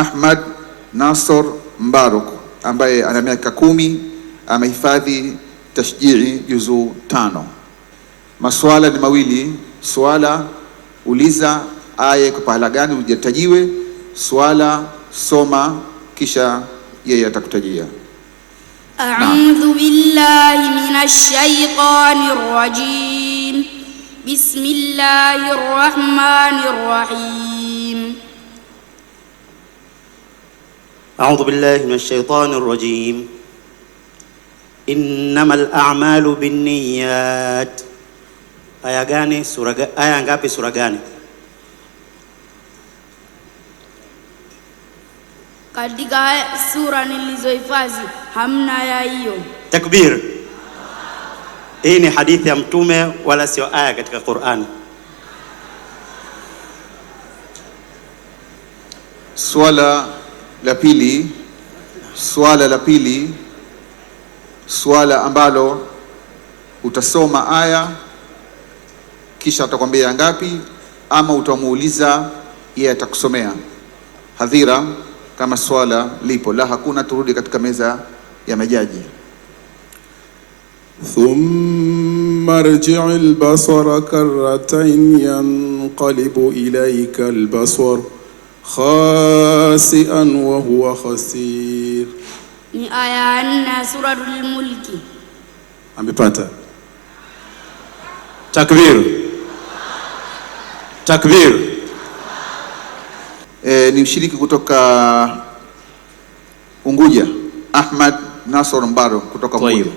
Ahmad Nasor Mbaruk ambaye ana miaka 10, amehifadhi Tashjii juzuu 5. Maswala ni mawili. Swala uliza aya iko pahala gani ujatajiwe, swala soma kisha yeye atakutajia. A'udhu billahi minash shaitanir rajim. Bismillahir rahmanir rahim. A'udhu billahi minash shaitanir rajim. Innamal a'malu binniyat. Aya gani? Aya ngapi? Sura gani? Katika sura nilizohifadhi hamna ya hiyo. Takbir. Hii ni hadithi ya Mtume wala sio aya katika Qur'an. Swala la pili, swala ambalo utasoma aya kisha atakwambia ngapi, ama utamuuliza yeye atakusomea hadhira. Kama swala lipo la hakuna, turudi katika meza ya majaji. Thumma arji'il basara karratayn yanqalibu ilayka al-basar khasi'an wa huwa khasir. Ni aya 4 suratul Mulki. Amepata. Takbir. Takbir. Ni mshiriki kutoka Unguja, Ahmad Nasor Mbaruk kutoka Unguja.